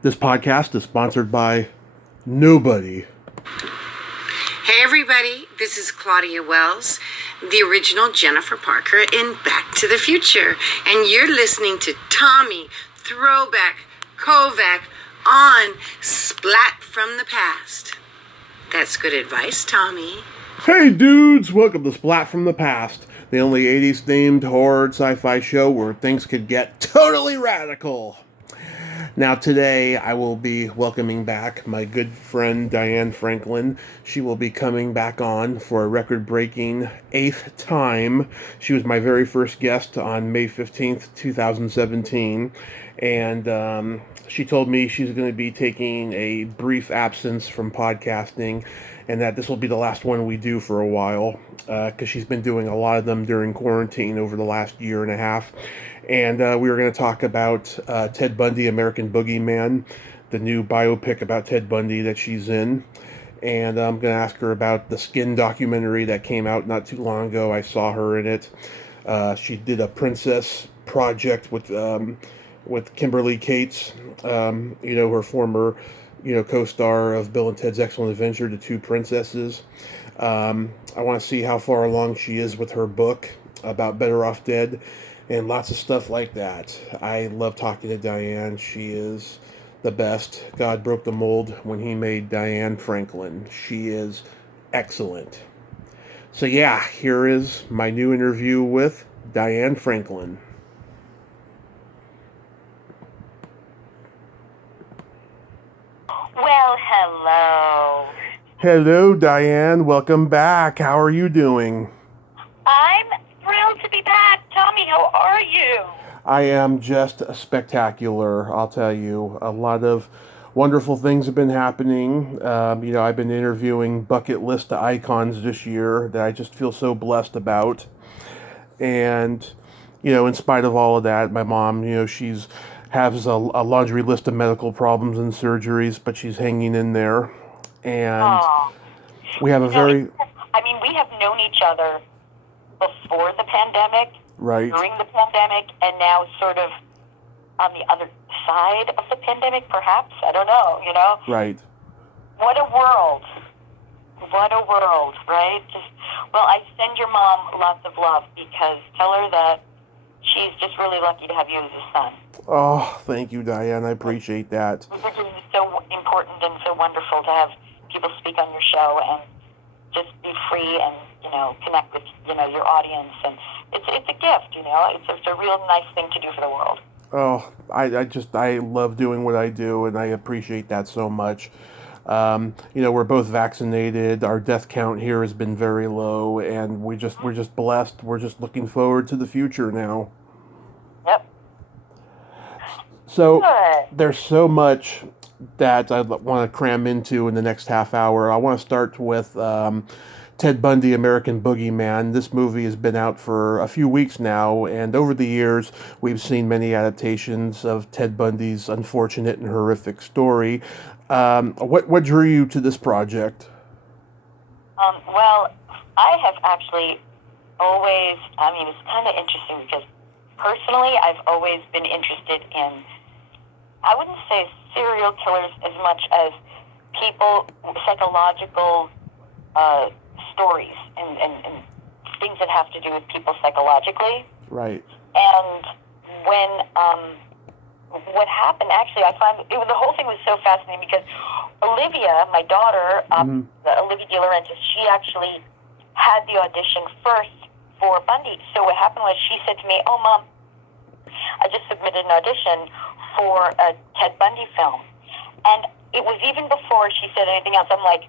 This podcast is sponsored by nobody. Hey everybody, this is Claudia Wells, the original Jennifer Parker in Back to the Future, and you're listening to Tommy, Throwback, Kovac on Splat from the Past. That's good advice, Tommy. Hey dudes, welcome to Splat from the Past, the only 80s themed horror sci-fi show where things could get totally radical. Now today I will be welcoming back my good friend Diane Franklin. She will be coming back on for a record-breaking 8th time. She was my very first guest on May 15th, 2017. And she told me she's going to be taking a brief absence from podcasting and that this will be the last one we do for a while because she's been doing a lot of them during quarantine over the last year and a half. And we were going to talk about Ted Bundy, American Boogeyman, the new biopic about Ted Bundy that she's in. And I'm going to ask her about the Skin documentary that came out not too long ago. I saw her in it. She did a princess project with Kimberly Cates, her former, co-star of Bill and Ted's Excellent Adventure, The Two Princesses. I want to see how far along she is with her book about Better Off Dead. And lots of stuff like that. I love talking to Diane. She is the best. God broke the mold when he made Diane Franklin. She is excellent. So yeah, here is my new interview with Diane Franklin. Well, hello. Hello, Diane. Welcome back. How are you doing? I'm thrilled to be back. Tommy, how are you? I am just spectacular, I'll tell you. A lot of wonderful things have been happening. I've been interviewing bucket list icons this year that I just feel so blessed about. And, in spite of all of that, my mom, she's has a laundry list of medical problems and surgeries, but she's hanging in there. And we have a we have known each other before the pandemic, right, during the pandemic, and now sort of on the other side of the pandemic, perhaps. I don't know, Right. What a world. What a world, right? I send your mom lots of love because tell her that she's just really lucky to have you as a son. Oh, thank you, Diane. I appreciate that. It's so important and so wonderful to have people speak on your show and just be free and, connect with, your audience. And it's a gift, It's a real nice thing to do for the world. Oh, I love doing what I do, and I appreciate that so much. We're both vaccinated. Our death count here has been very low, and we're just blessed. We're just looking forward to the future now. Yep. So Good. There's so much that I want to cram into in the next half hour. I want to start with Ted Bundy, American Boogeyman. This movie has been out for a few weeks now, and over the years, we've seen many adaptations of Ted Bundy's unfortunate and horrific story. What drew you to this project? I have actually always, it's kind of interesting because personally, I've always been interested in, I wouldn't say serial killers as much as people, psychological stories and things that have to do with people psychologically. Right. And when what happened, actually, I find the whole thing was so fascinating because Olivia, my daughter, Olivia De Laurentiis, she actually had the audition first for Bundy. So what happened was she said to me, "Oh, Mom, I just submitted an audition for a Ted Bundy film." And it was even before she said anything else. I'm like,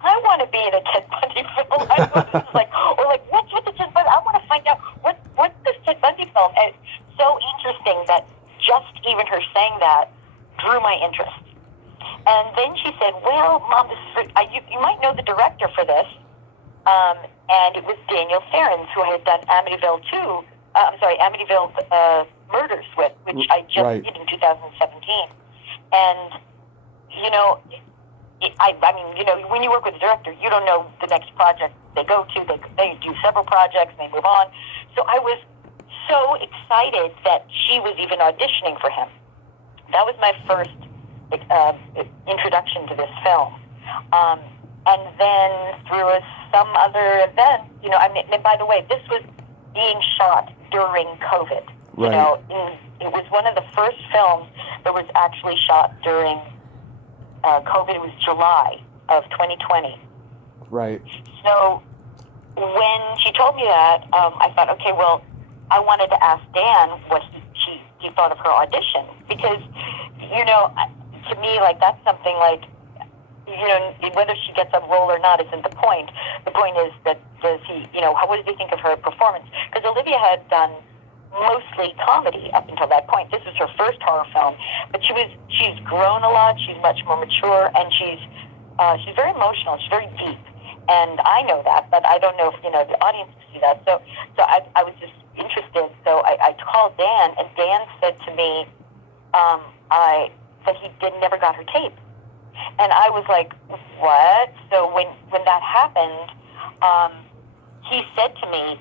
I want to be in a Ted Bundy film. What's with the Ted Bundy? I want to find out what's this Ted Bundy film. And it's so interesting that just even her saying that drew my interest. And then she said, "Well, Mom, you might know the director for this." And it was Daniel Ferens, who I had done Amityville Murders with, which I just did in 2017. And when you work with a director, you don't know the next project they go to. They do several projects and they move on. So I was so excited that she was even auditioning for him. That was my first introduction to this film. And then through some other event, and by the way, this was being shot during COVID. Right. It was one of the first films that was actually shot during COVID. It was July of 2020. Right. So when she told me that, I thought, okay, well, I wanted to ask Dan what he thought of her audition, because, to me, like, that's something like, whether she gets a role or not isn't the point. The point is that what does he think of her performance? Because Olivia had done mostly comedy up until that point. This was her first horror film, but she's grown a lot. She's much more mature, and she's very emotional. She's very deep, and I know that, but I don't know if the audience will see that. So I was just interested. So I called Dan, and Dan said to me that he never got her tape. And I was like, what? So when that happened, he said to me,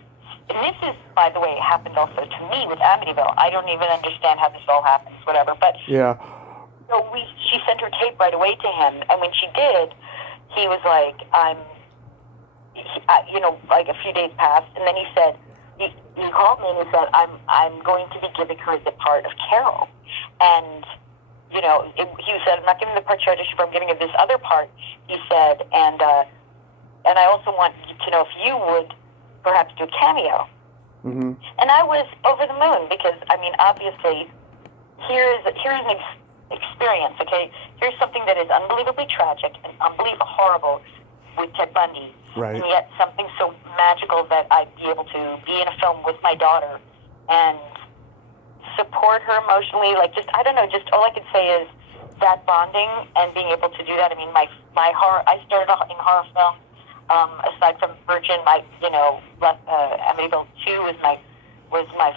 and this is, by the way, happened also to me with Amityville. I don't even understand how this all happens, whatever. But yeah. So she sent her tape right away to him, and when she did, he was like, like a few days passed, and then he said, he called me and he said, I'm going to be giving her the part of Carol, and. He said, I'm not giving the part she auditioned for, I'm giving her this other part, he said, and I also want to know if you would perhaps do a cameo. Mm-hmm. And I was over the moon, because, obviously, here's an experience, okay? Here's something that is unbelievably tragic and unbelievably horrible with Ted Bundy, right. And yet something so magical that I'd be able to be in a film with my daughter and support her emotionally, I don't know, just all I can say is that bonding and being able to do that. I mean, my horror, I started off in horror film, aside from Virgin, Amityville 2 was my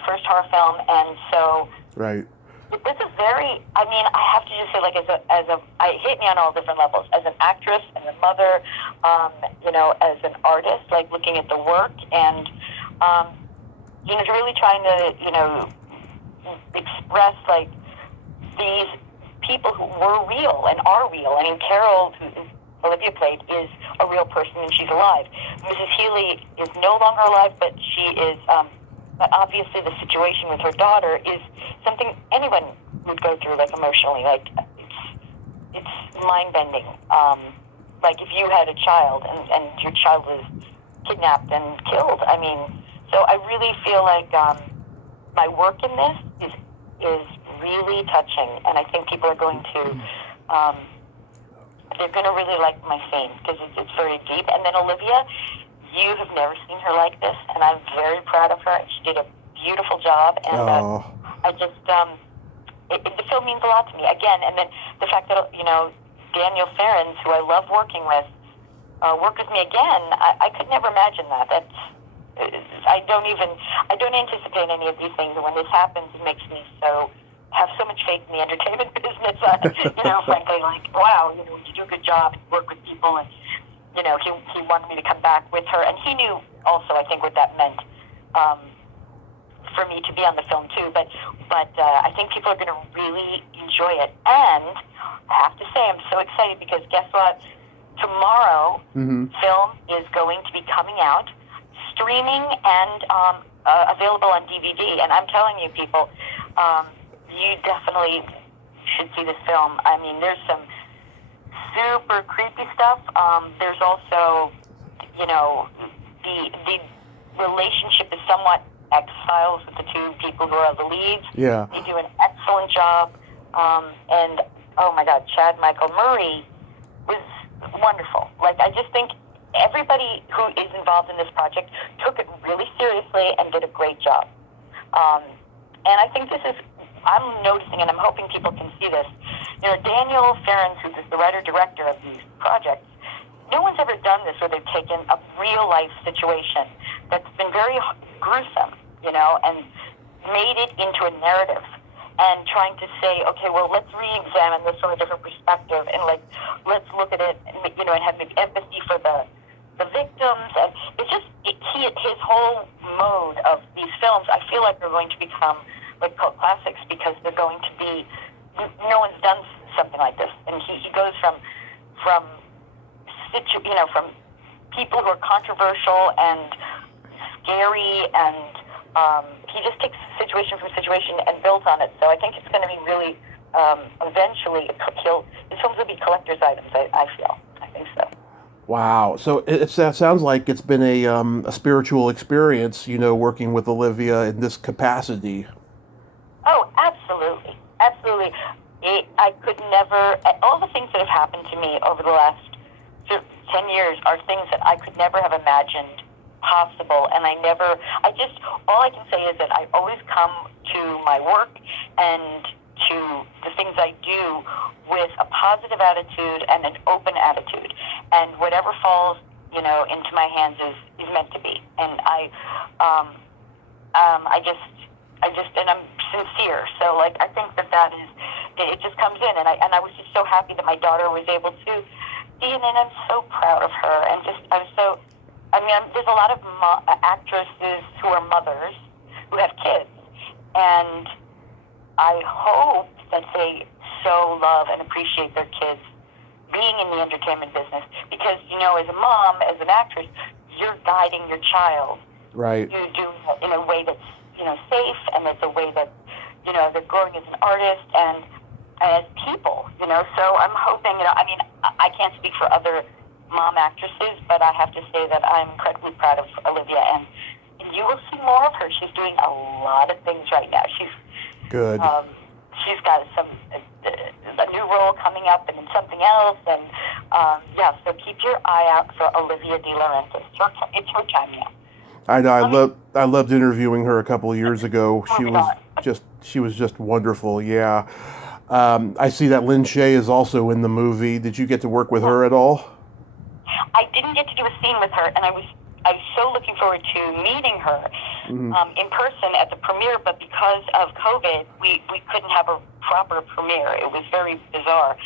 first horror film, and so right. This is very, I have to just say, it hit me on all different levels, as an actress, as a mother, as an artist, looking at the work, and, really trying to, express these people who were real and are real. I mean, Carol, who Olivia played, is a real person and she's alive. Mrs. Healy is no longer alive, but she is. But obviously, the situation with her daughter is something anyone would go through, emotionally. It's mind bending. If you had a child and your child was kidnapped and killed. So I really feel like. My work in this is really touching, and I think people are going to they're going to really like my scene, because it's very deep. And then Olivia, you have never seen her like this, and I'm very proud of her. She did a beautiful job, and I just the film means a lot to me. Again, and then the fact that Daniel Ferens, who I love working with, worked with me again. I could never imagine that. I don't anticipate any of these things, and when this happens, it makes me have so much faith in the entertainment business. Frankly, wow, you do a good job, you work with people, and he wanted me to come back with her, and he knew also, I think, what that meant for me to be on the film too. But I think people are going to really enjoy it, and I have to say, I'm so excited, because guess what? Tomorrow, film is going to be coming out, streaming and available on DVD. And I'm telling you, people, you definitely should see this film. There's some super creepy stuff. There's also, the relationship is somewhat X-Files with the two people who are the leads. Yeah. They do an excellent job. And, oh my God, Chad Michael Murray was wonderful. I just think everybody who is involved in this project took it really seriously and did a great job. And I think I'm noticing, and I'm hoping people can see this, Daniel Ferens, who's the writer-director of these projects, no one's ever done this where they've taken a real-life situation that's been very gruesome, and made it into a narrative, and trying to say, okay, well, let's re-examine this from a different perspective, and let's look at it, and have empathy for the victims, and it's just his whole mode of these films. I feel like they're going to become cult classics, because they're going to be. No one's done something like this. And he goes from from people who are controversial and scary, and he just takes situation from situation and builds on it. So I think it's going to be really, eventually, his films will be collector's items, I feel. I think so. Wow. So it sounds like it's been a spiritual experience, working with Olivia in this capacity. Oh, absolutely. Absolutely. I could never, all the things that have happened to me over the last 10 years are things that I could never have imagined possible. And all I can say is that I always come to my work and to the things I do with a positive attitude and an open attitude. And whatever falls, into my hands is meant to be. And and I'm sincere. So, I think that is, it just comes in. And I was just so happy that my daughter was able to be in it. And I'm so proud of her. And there's a lot of actresses who are mothers who have kids. And I hope that they so love and appreciate their kids being in the entertainment business. Because, as a mom, as an actress, you're guiding your child. Right. You do in a way that's, safe, and it's a way that, they're growing as an artist and as people, So I'm hoping, I can't speak for other mom actresses, but I have to say that I'm incredibly proud of Olivia, and you will see more of her. She's doing a lot of things right now. She's good. She's got a new role coming up and in something else, and so keep your eye out for Olivia De Laurentiis. It's her time now. I know. I loved interviewing her a couple of years ago. She was just wonderful. Yeah. I see that Lynn Shay is also in the movie. Did you get to work with her at all? I didn't get to do a scene with her, and I was so looking forward to meeting her in person at the premiere, but because of COVID, we couldn't have a proper premiere. It was very bizarre.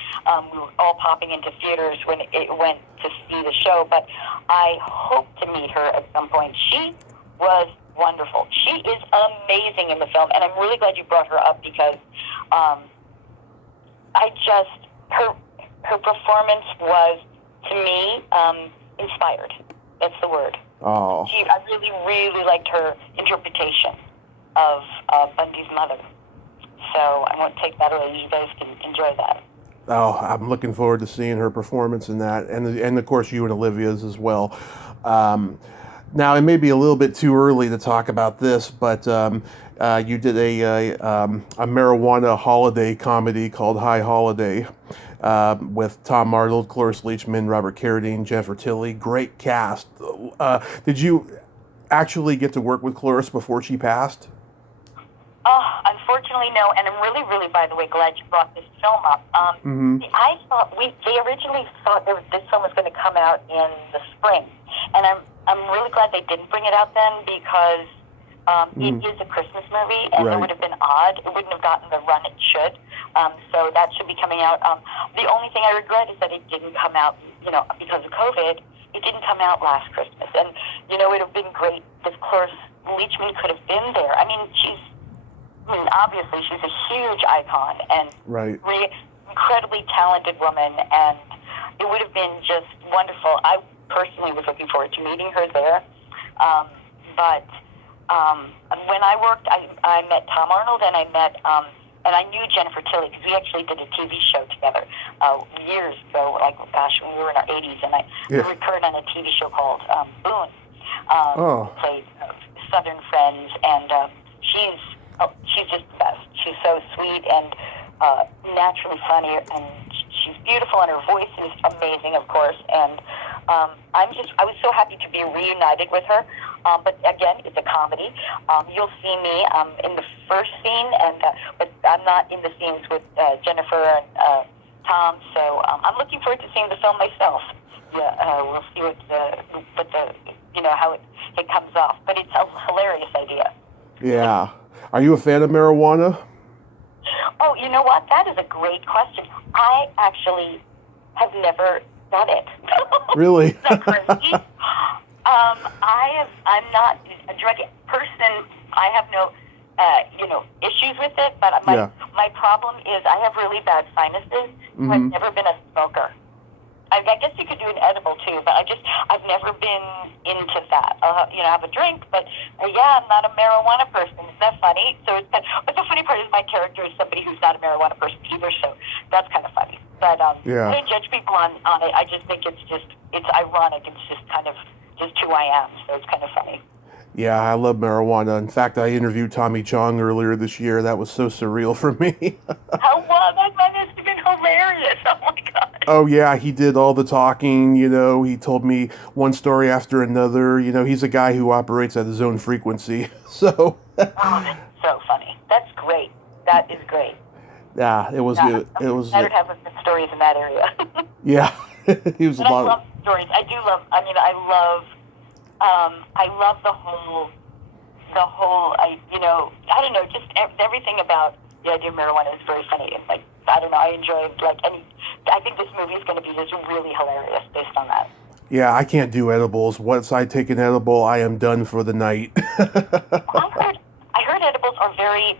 We were all popping into theaters when it went to see the show, but I hope to meet her at some point. She was wonderful. She is amazing in the film, and I'm really glad you brought her up because her performance was, to me, inspired. That's the word. Oh. I really, really liked her interpretation of Bundy's mother. So I won't take that away. You guys can enjoy that. Oh, I'm looking forward to seeing her performance in that, and of course you and Olivia's as well. Now it may be a little bit too early to talk about this, but you did a marijuana holiday comedy called High Holiday with Tom Arnold, Cloris Leachman, Robert Carradine, Jennifer Tilly. Great cast. Did you actually get to work with Cloris before she passed? Oh, unfortunately, no. And I'm really, really, by the way, glad you brought this film up. I thought they originally thought this film was going to come out in the spring, and I'm really glad they didn't bring it out then because it is a Christmas movie, and it would have been odd. It wouldn't have gotten the run it should. So that should be coming out. The only thing I regret is that it didn't come out, because of COVID. It didn't come out last Christmas, and it would have been great if Cloris Leachman could have been there. Obviously, she's a huge icon and incredibly talented woman, and it would have been just wonderful. I personally was looking forward to meeting her there. But when I worked, I met Tom Arnold, and I met, and I knew Jennifer Tilly because we actually did a TV show together years ago, when we were in our 80s, and we recurred on a TV show called Boone. Played Southern Friends, and she's just the best. She's so sweet and naturally funny, and she's beautiful, and her voice is amazing, of course. And I was so happy to be reunited with her. But again, it's a comedy. You'll see me in the first scene, but I'm not in the scenes with Jennifer and Tom. So I'm looking forward to seeing the film myself. Yeah, we'll see how it comes off. But it's a hilarious idea. Yeah. Are you a fan of marijuana? Oh, you know what? That is a great question. I actually have never done it. Really? Is that crazy? I'm not a drug person. I have no issues with it. But my problem is I have really bad sinuses. So I've never been a smoker. I guess you could do an edible too, but I've never been into that. I'll have a drink, but I'm not a marijuana person. Isn't that funny? So but the funny part is my character is somebody who's not a marijuana person either, so that's kind of funny. But I don't judge people on it. I just think it's ironic. It's just kind of just who I am, so it's kind of funny. Yeah, I love marijuana. In fact, I interviewed Tommy Chong earlier this year. That was so surreal for me. How was that? That must have been hilarious. Oh, my God. Oh, yeah, he did all the talking, He told me one story after another. He's a guy who operates at his own frequency, so... that's so funny. That's great. That is great. Yeah, it was... It was better to have good stories in that area. Yeah, he was I love stories. I do love... I love the whole, I don't know, just everything about the idea of marijuana is very funny. And, I don't know, I enjoyed, I think this movie is going to be just really hilarious based on that. Yeah, I can't do edibles. Once I take an edible, I am done for the night. I heard edibles are very,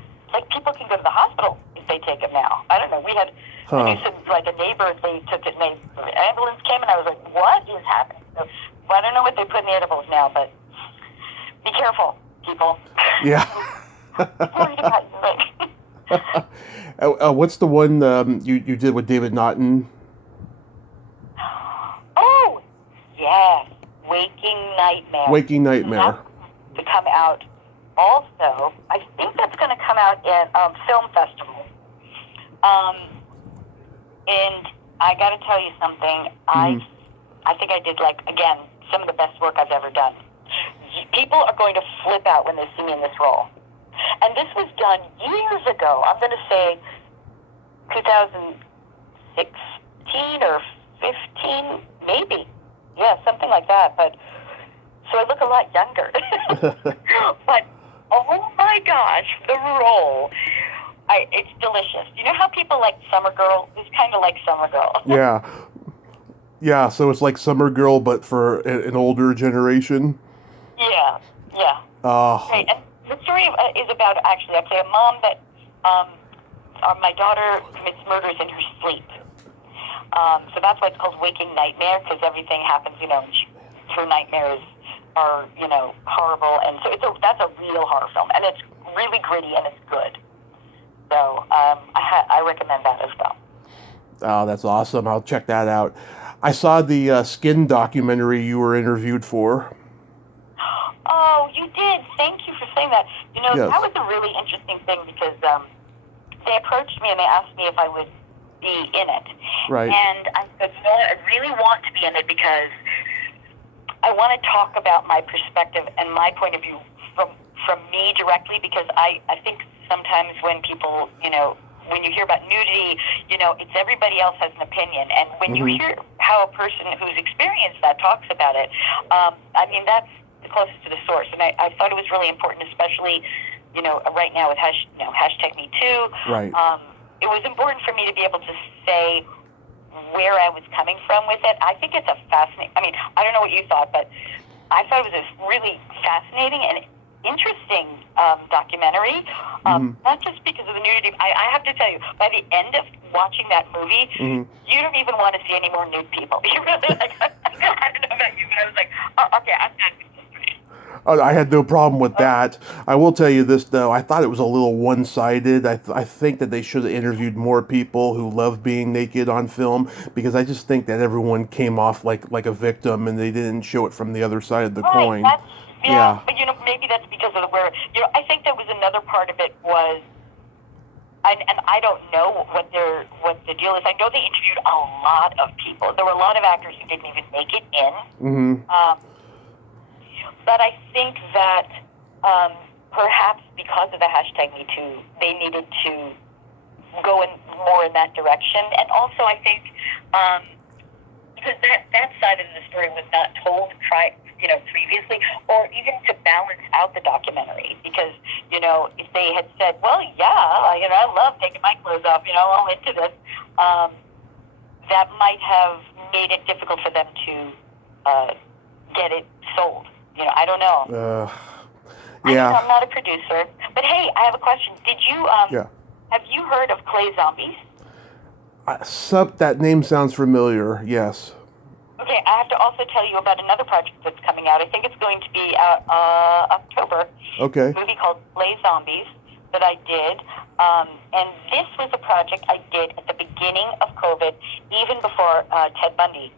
people can go to the hospital if they take them now. I don't know, we had, I knew some, a neighbor, they took it, and the ambulance came, and I was like, what is happening? So, I don't know what they put in the edibles now, but be careful, people. Yeah. What's the one you did with David Naughton? Oh, yes. Waking Nightmare. Waking Nightmare. To come out also, I think that's going to come out in film festival. And I got to tell you something. I think I did, again, some of the best work I've ever done. People are going to flip out when they see me in this role. And this was done years ago. I'm going to say 2016 or 15, maybe. Yeah, something like that. But so I look a lot younger. But, oh my gosh, the role. It's delicious. You know how people like Summer Girl? It's kind of like Summer Girl. Yeah. Yeah, so it's like Summer Girl, but for an older generation? Yeah. Right, and the story is about, actually, I play a mom that, my daughter commits murders in her sleep. So that's why it's called Waking Nightmare, because everything happens, her nightmares are, horrible. And so that's a real horror film, and it's really gritty, and it's good. So I recommend that as well. Oh, that's awesome. I'll check that out. I saw the Skin documentary you were interviewed for. Oh, you did. Thank you for saying that. Yes. That was a really interesting thing because they approached me and they asked me if I would be in it. Right. And I said, I really want to be in it because I want to talk about my perspective and my point of view from me directly, because I think sometimes when people, when you hear about nudity, it's everybody else has an opinion. And when you hear how a person who's experienced that talks about it, that's the closest to the source. And I thought it was really important, especially, right now with hashtag Me Too. Right. It was important for me to be able to say where I was coming from with it. I think it's a fascinating, I don't know what you thought, but I thought it was a really fascinating and interesting documentary, not just because of the nudity. I have to tell you, by the end of watching that movie, you don't even want to see any more nude people. You really, I don't know about you, but I was like, oh, okay, I'm done with this. I had no problem with that. I will tell you this, though. I thought it was a little one-sided. I think that they should have interviewed more people who love being naked on film, because I just think that everyone came off like a victim, and they didn't show it from the other side of the coin. Yeah, but maybe that's because of where, I think that was another part of it was, and I don't know what the deal is. I know they interviewed a lot of people. There were a lot of actors who didn't even make it in. But I think that perhaps because of the hashtag Me Too, they needed to go more in that direction. And also, I think because that side of the story was not told previously, or even to balance out the documentary. Because if they had said, well, yeah, I love taking my clothes off, I'm into this, that might have made it difficult for them to get it sold. I don't know. Yeah. I'm not a producer. But hey, I have a question. Did you, have you heard of Clay Zombies? That name sounds familiar, yes. Okay, I have to also tell you about another project that's coming out. I think it's going to be out October. Okay. A movie called Clay Zombies that I did. And this was a project I did at the beginning of COVID, even before Ted Bundy.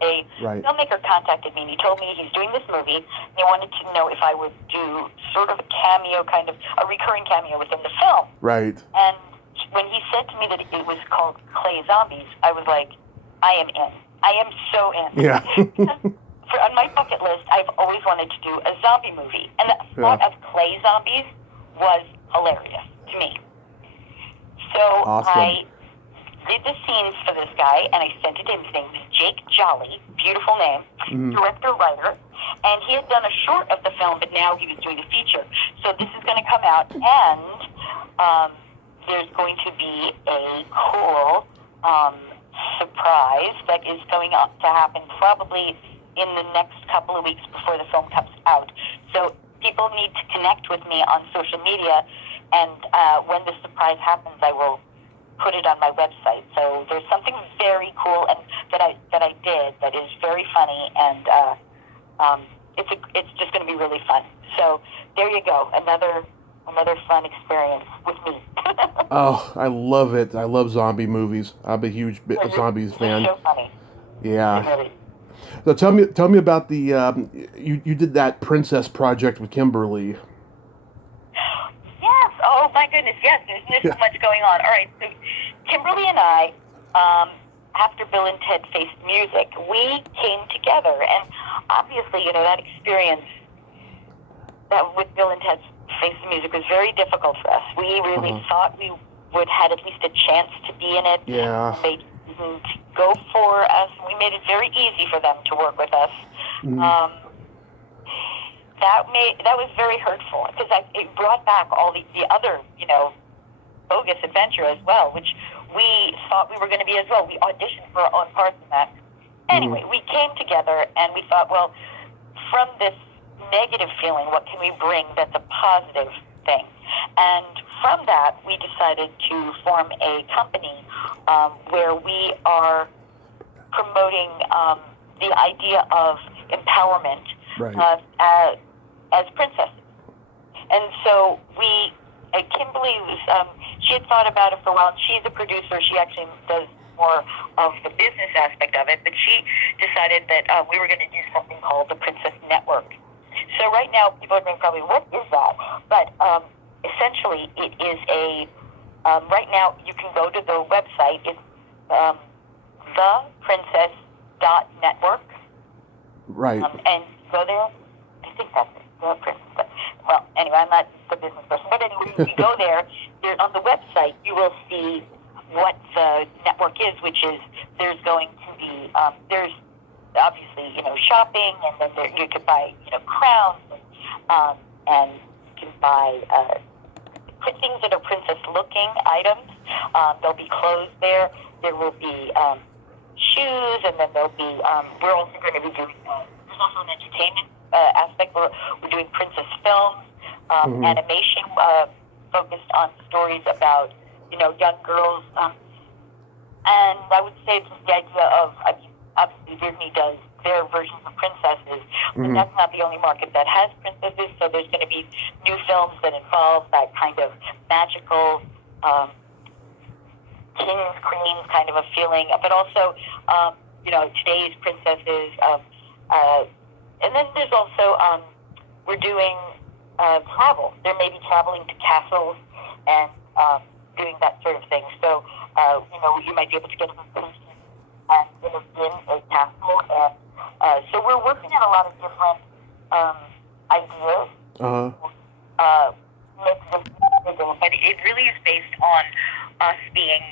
A filmmaker contacted me and he told me he's doing this movie and he wanted to know if I would do sort of a cameo, kind of a recurring cameo within the film. Right. And when he said to me that it was called Clay Zombies, I was like, I am in. I am so in. Yeah. On my bucket list, I've always wanted to do a zombie movie. And the thought of Clay Zombies was hilarious to me. So I did the scenes for this guy, and I sent it in. His name was Jake Jolly, beautiful name, director, writer. And he had done a short of the film, but now he was doing a feature. So this is going to come out, and there's going to be a cool surprise that is going to happen probably in the next couple of weeks before the film comes out. So people need to connect with me on social media, and when the surprise happens, I will put it on my website. So there's something very cool and that I did that is very funny, and it's just going to be really fun. So there you go, another fun experience with me. Oh, I love it. I love zombie movies. I'm a huge zombies fan. It's so funny. Yeah. Really. So tell me about the you did that princess project with Kimberly. Yes. Oh my goodness. Yes. There's so much going on. All right. So Kimberly and I, after Bill and Ted Faced Music, we came together, and obviously, that experience that with Bill and Ted Faced Music was very difficult for us. We really thought we would had at least a chance to be in it. Yeah. They didn't go for us. We made it very easy for them to work with us. That was very hurtful because it brought back all the other bogus adventure as well, which we thought we were going to be as well. We auditioned for our own parts in that. Anyway, we came together and we thought, well, from this negative feeling, what can we bring that's a positive thing? And from that, we decided to form a company where we are promoting the idea of empowerment as princesses. And so Kimberly was, she had thought about it for a while. She's a producer. She actually does more of the business aspect of it, but she decided that we were going to do something called the Princess Network. So right now, people are going probably, what is that? But essentially, it is right now, you can go to the website. It's theprincess.network. Right. And go there. I think that's it. The Princess. Well, anyway, I'm not the business person. But anyway, if you go there, on the website, you will see what the network is, which is there's going to be, there's obviously, shopping, and then you can buy, crowns, and you can buy things that are princess-looking items. There'll be clothes there. There will be shoes, and then there'll be, we're also going to be doing, there's also an entertainment aspect. We're doing princess films, animation focused on stories about, young girls. And I would say it's the idea of, obviously Disney does their versions of princesses, but that's not the only market that has princesses, so there's going to be new films that involve that kind of magical kings, queens kind of a feeling, but also, today's princesses. And then there's also, we're doing travel. There may be traveling to castles and doing that sort of thing. So, you might be able to get a vacation and live in a castle. And so we're working on a lot of different ideas. But it really is based on us being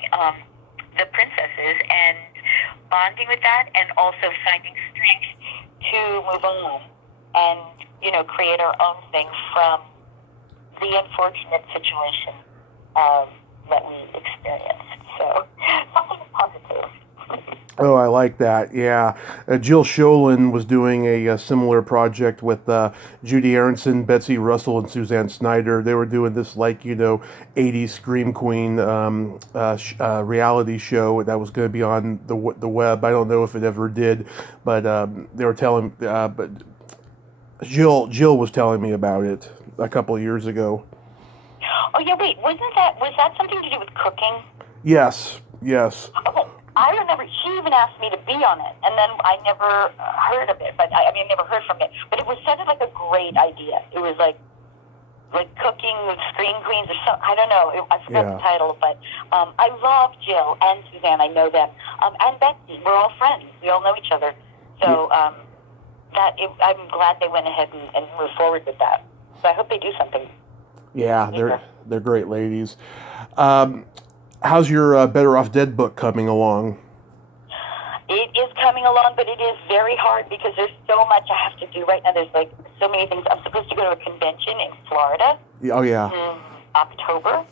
the princesses and bonding with that, and also finding strength to move on and, create our own thing from the unfortunate situation that we experienced. So, something positive. Oh, I like that. Yeah. Jill Sholin was doing a similar project with Judy Aronson, Betsy Russell, and Suzanne Snyder. They were doing this, like, 80s Scream Queen reality show that was going to be on the web. I don't know if it ever did, but they were telling, but Jill was telling me about it a couple of years ago. Oh, yeah, wait, was that something to do with cooking? Yes, yes. Okay. I remember she even asked me to be on it, and then I never heard of it. But I never heard from it. But it sounded like a great idea. It was like cooking with Screen Queens or something. I don't know. I forgot the title, but I love Jill and Suzanne. I know them, and Betsy. We're all friends. We all know each other. So I'm glad they went ahead and moved forward with that. So I hope they do something. Yeah, they're great ladies. How's your Better Off Dead book coming along? It is coming along, but it is very hard because there's so much I have to do right now. There's so many things. I'm supposed to go to a convention in Florida. Oh, yeah. In October.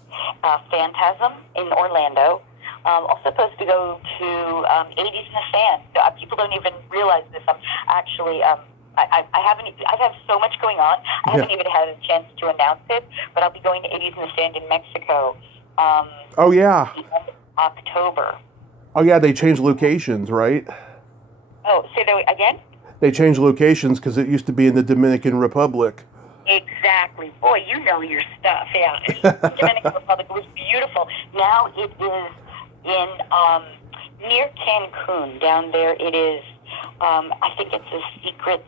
Phantasm in Orlando. Also supposed to go to 80s in the Sand. People don't even realize this. I'm actually... I've had so much going on. I haven't even had a chance to announce it, but I'll be going to 80s in the Sand in Mexico. Oh, yeah. October. Oh, yeah, they changed locations, right? Oh, say that again? They changed locations because it used to be in the Dominican Republic. Exactly. Boy, you know your stuff. Yeah. The Dominican Republic was beautiful. Now it is in near Cancun. Down there it is, I think it's a secret,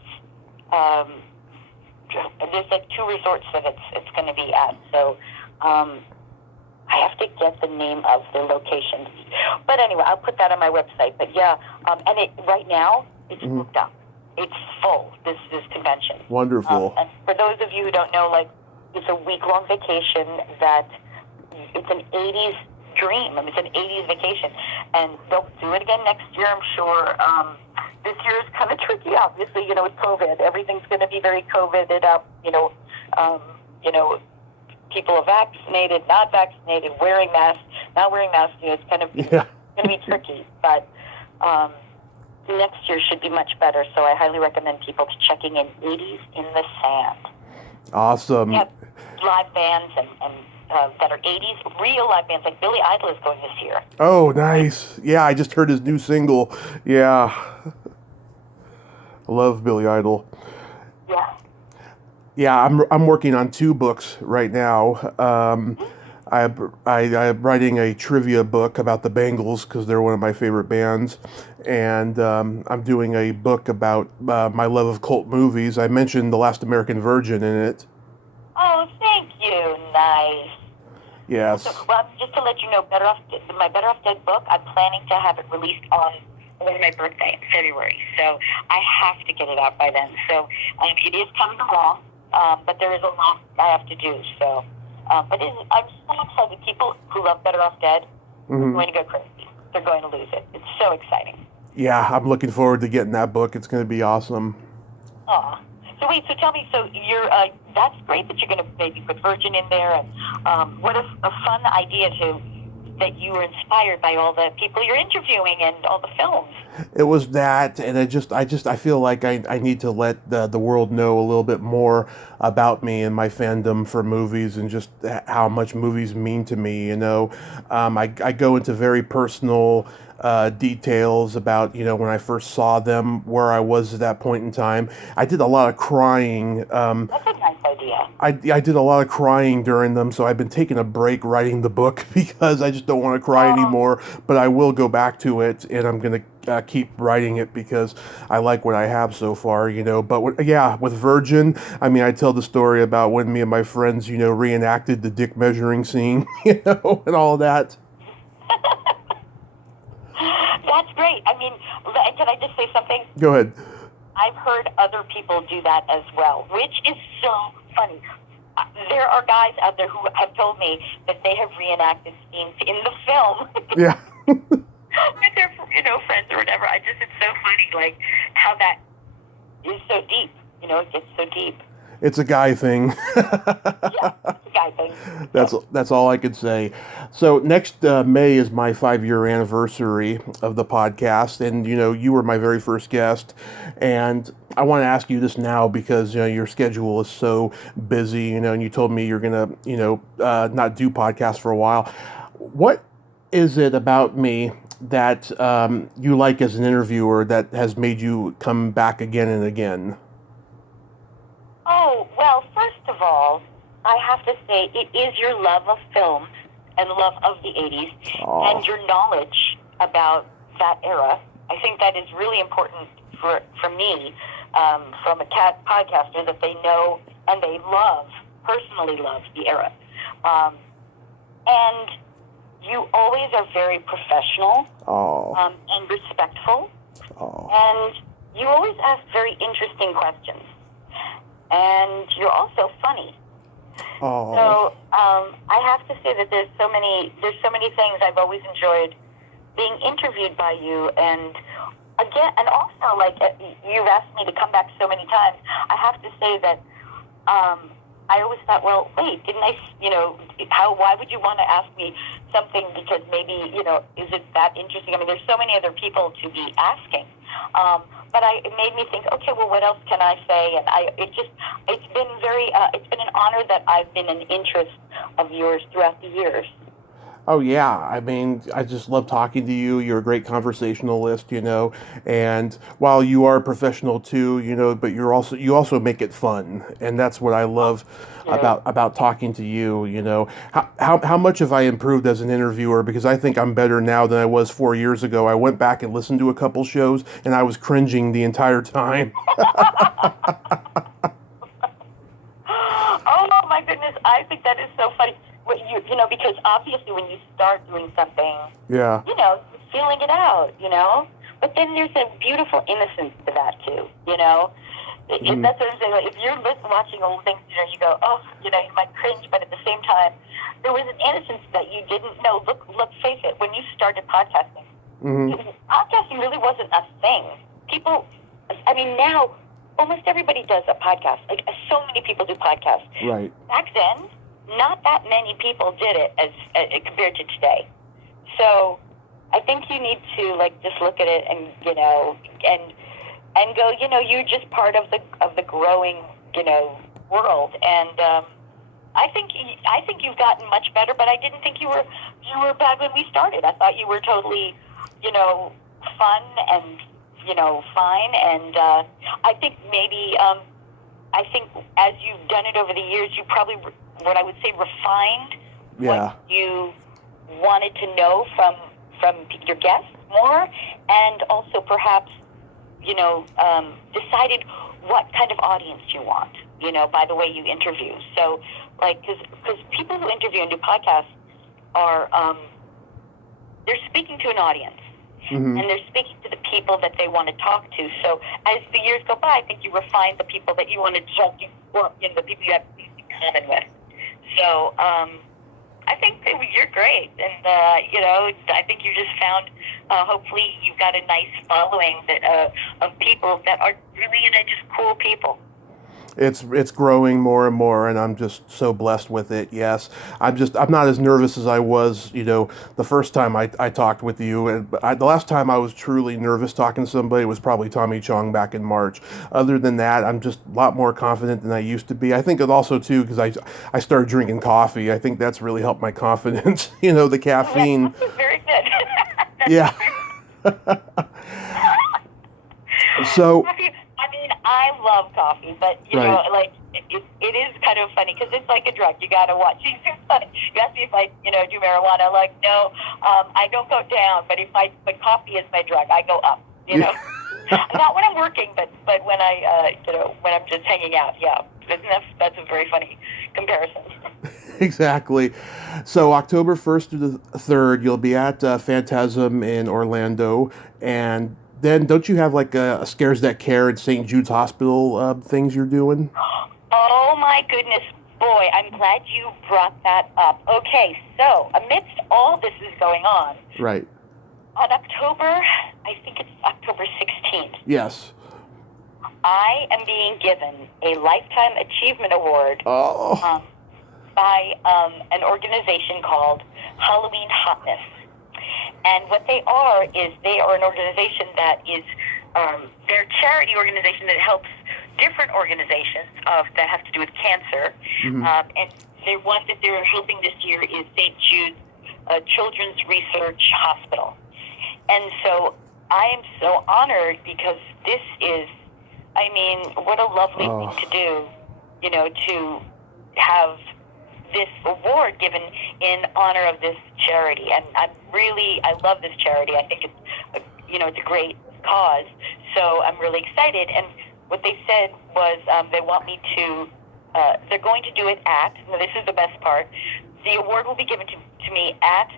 there's 2 resorts that it's going to be at. So, I have to get the name of the locations. But anyway, I'll put that on my website. But yeah, and right now, it's booked up. It's full, this convention. Wonderful. And for those of you who don't know, it's a week-long vacation that it's an 80s dream. It's an 80s vacation. And they'll do it again next year, I'm sure. This year is kind of tricky, obviously, with COVID. Everything's going to be very COVIDed up, people are vaccinated, not vaccinated, wearing masks, not wearing masks. It's kind of going to be tricky. But next year should be much better. So I highly recommend people to checking in 80s in the Sand. Awesome. We have live bands and that are 80s, real live bands. Like Billy Idol is going this year. Oh, nice. Yeah, I just heard his new single. Yeah. I love Billy Idol. Yeah. Yeah, I'm working on 2 books right now. I'm writing a trivia book about the Bangles because they're one of my favorite bands, and I'm doing a book about my love of cult movies. I mentioned The Last American Virgin in it. Oh, thank you. Nice. Yes. So, well, just to let you know, my Better Off Dead book, I'm planning to have it released on my birthday in February. So I have to get it out by then. So it is coming along. But there is a lot I have to do. So, but I'm so excited. People who love Better Off Dead are going to go crazy. They're going to lose it. It's so exciting. Yeah, I'm looking forward to getting that book. It's going to be awesome. Aw. So wait, so tell me, so you're, that's great that you're going to maybe put Virgin in there, and what a fun idea that you were inspired by all the people you're interviewing and all the films. It was that, and I feel like I need to let the world know a little bit more about me and my fandom for movies and just how much movies mean to me. I go into very personal details about when I first saw them, where I was at that point in time. I did a lot of crying. That's a nice idea. I did a lot of crying during them, so I've been taking a break writing the book because I just don't want to cry anymore. But I will go back to it, and I'm going to keep writing it because I like what I have so far, But with Virgin, I tell the story about when me and my friends, reenacted the dick measuring scene, and all that. That's great. Can I just say something? Go ahead. I've heard other people do that as well, which is so funny. There are guys out there who have told me that they have reenacted scenes in the film. Yeah. With their, friends or whatever. It's so funny, how that is so deep. It gets so deep. It's a guy thing. Yeah, it's a guy thing. That's all I could say. So next May is my 5-year anniversary of the podcast, and you were my very first guest, and I want to ask you this now because your schedule is so busy, and you told me you're gonna not do podcasts for a while. What is it about me that you like as an interviewer that has made you come back again and again? Oh, well, first of all, I have to say it is your love of film and love of the 80s and your knowledge about that era. I think that is really important for me from a podcaster, that they know and they personally love the era. And you always are very professional and respectful. And you always ask very interesting questions. And you're also funny. So I have to say that there's so many things I've always enjoyed being interviewed by you. And again, and also, like, you've asked me to come back so many times. I have to say that I always thought, well, wait, didn't I, why would you want to ask me something? Because maybe, is it that interesting? I mean, there's so many other people to be asking. But it made me think, okay, well, what else can I say? And it's been an honor that I've been an interest of yours throughout the years. Oh yeah, I mean, I just love talking to you. You're a great conversationalist, and while you are a professional too, but you also make it fun, and that's what I love about talking to you. How much have I improved as an interviewer? Because I think I'm better now than I was 4 years ago. I went back and listened to a couple shows, and I was cringing the entire time. Oh my goodness, I think that is so funny. Because obviously when you start doing something, yeah, feeling it out, But then there's a beautiful innocence to that too, Mm-hmm. That's what I'm saying. Like, if you're watching old things, you go, oh, you might cringe, but at the same time, there was an innocence that you didn't know. Let's face it, when you started podcasting, podcasting really wasn't a thing. People, I mean, now almost everybody does a podcast. Like, so many people do podcasts. Right. Back then, not that many people did it as compared to today. So I think you need to just look at it and and go, you're just part of the growing world. And I think you've gotten much better, but I didn't think you were bad when we started. I thought you were totally fun and fine. And I think maybe I think as you've done it over the years, you probably, what I would say, refined what you wanted to know from your guests more, and also perhaps, decided what kind of audience you want, by the way you interview. So, because people who interview and do podcasts are, they're speaking to an audience. Mm-hmm. And they're speaking to the people that they want to talk to. So as the years go by, I think you refine the people that you want to talk to, or the people you have things in common with. So I think that you're great, and I think you just found. Hopefully, you've got a nice following of people that are really just cool people. It's growing more and more, and I'm just so blessed with it. Yes, I'm not as nervous as I was, the first time I talked with you. And the last time I was truly nervous talking to somebody was probably Tommy Chong back in March. Other than that, I'm just a lot more confident than I used to be. I think it also too because I started drinking coffee. I think that's really helped my confidence. The caffeine. That's very good. Yeah. So. I love coffee, but it is kind of funny because it's like a drug. You gotta watch. It's funny. You ask me if I, do marijuana. Like, no, I don't go down. But but coffee is my drug. I go up. Not when I'm working, but when I, when I'm just hanging out. Yeah, that's a very funny comparison. Exactly. So October 1st to the 3rd, you'll be at Phantasm in Orlando, and then don't you have a Scares That Care at St. Jude's Hospital things you're doing? Oh my goodness, boy, I'm glad you brought that up. Okay, so amidst all this is going on, right? On I think it's October 16th. Yes. I am being given a Lifetime Achievement Award. Oh. by an organization called Halloween Hotness. And what they are is they are an organization that is, they're a charity organization that helps different organizations that have to do with cancer. And the one that they're helping this year is St. Jude's Children's Research Hospital. And so I am so honored because this is, I mean, what a lovely thing to do, you know, to have this award given in honor of this charity. And I love this charity. I think it's, it's a great cause. So I'm really excited. And what they said was they want me to, they're going to do it at, now this is the best part, the award will be given to me at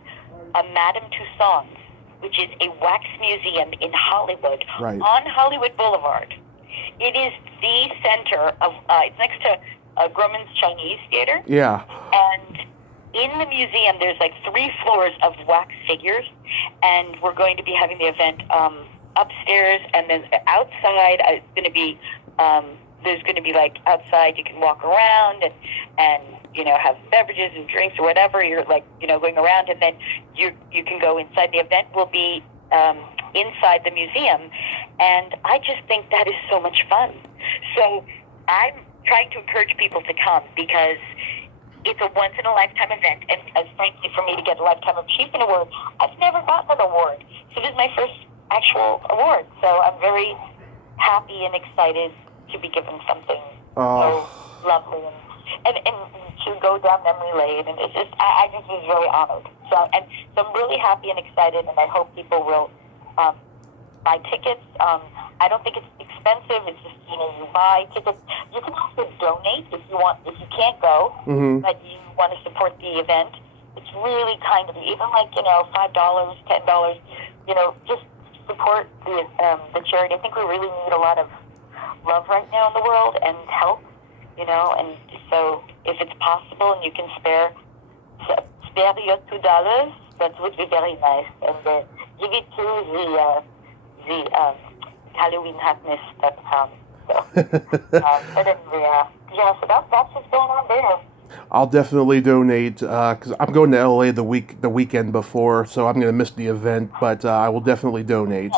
Madame Tussauds, which is a wax museum in Hollywood, on Hollywood Boulevard. It is the center of, it's next to Grumman's Chinese Theater. Yeah. And in the museum, there's like 3 floors of wax figures, and we're going to be having the event upstairs, and then outside, it's going to be, there's going to be like outside, you can walk around and have beverages and drinks or whatever. You're like, going around, and then you can go inside. The event will be inside the museum, and I just think that is so much fun. So I'm trying to encourage people to come because it's a once-in-a-lifetime event, and as frankly, for me to get a Lifetime Achievement Award, I've never gotten an award. So this is my first actual award, so I'm very happy and excited to be given something so lovely and to go down memory lane, and it's just, I just was very honored. So I'm really happy and excited, and I hope people will buy tickets. I don't think it's expensive. It's just, you buy tickets. You can also donate if you can't go, but you want to support the event. It's really kind of, even like, $5, $10, just support the charity. I think we really need a lot of love right now in the world and help, and so if it's possible and you can spare your $2, that would be very nice. And give it to the HalloweenHotness.com. So, but anyway, so that's what's going on there. I'll definitely donate because I'm going to LA the weekend before, so I'm going to miss the event. But I will definitely donate.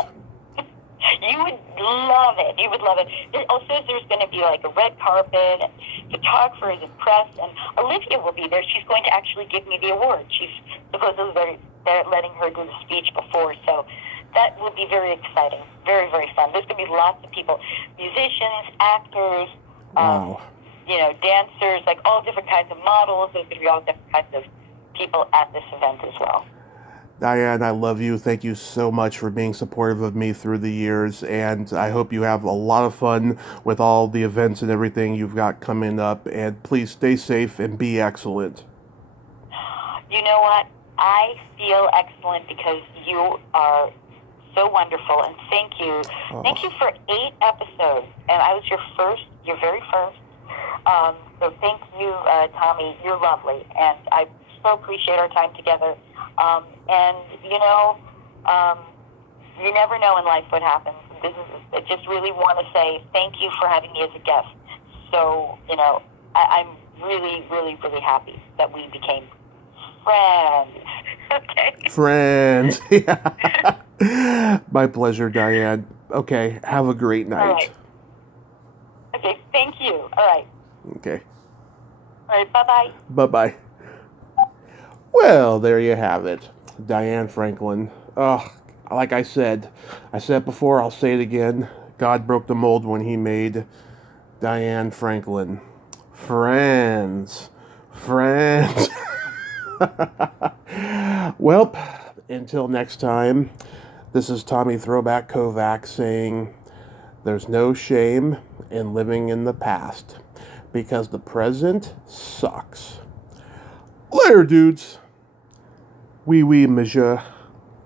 You would love it. You would love it. Also, there's going to be like a red carpet and photographers and press, and Olivia will be there. She's going to actually give me the award. She's supposedly they're letting her do the speech before, so that will be very exciting. Very, very fun. There's going to be lots of people, musicians, actors, dancers, like all different kinds of models. There's going to be all different kinds of people at this event as well. Diane, I love you. Thank you so much for being supportive of me through the years, and I hope you have a lot of fun with all the events and everything you've got coming up, and please stay safe and be excellent. You know what? I feel excellent because you are so wonderful, and thank you. Thank you for 8 episodes, and I was your very first. So thank you, Tommy. You're lovely, and I so appreciate our time together. And you never know in life what happens. I just really want to say thank you for having me as a guest. So, I'm really, really, really happy that we became friends. Okay. Friends. Yeah. My pleasure, Diane. Okay. Have a great night. All right. Okay. Thank you. All right. Okay. All right. Bye-bye. Bye-bye. Well, there you have it. Diane Franklin. Like I said it before, I'll say it again. God broke the mold when he made Diane Franklin. Friends. Well, until next time, this is Tommy Throwback Kovac saying there's no shame in living in the past because the present sucks. Later, dudes. Oui, monsieur.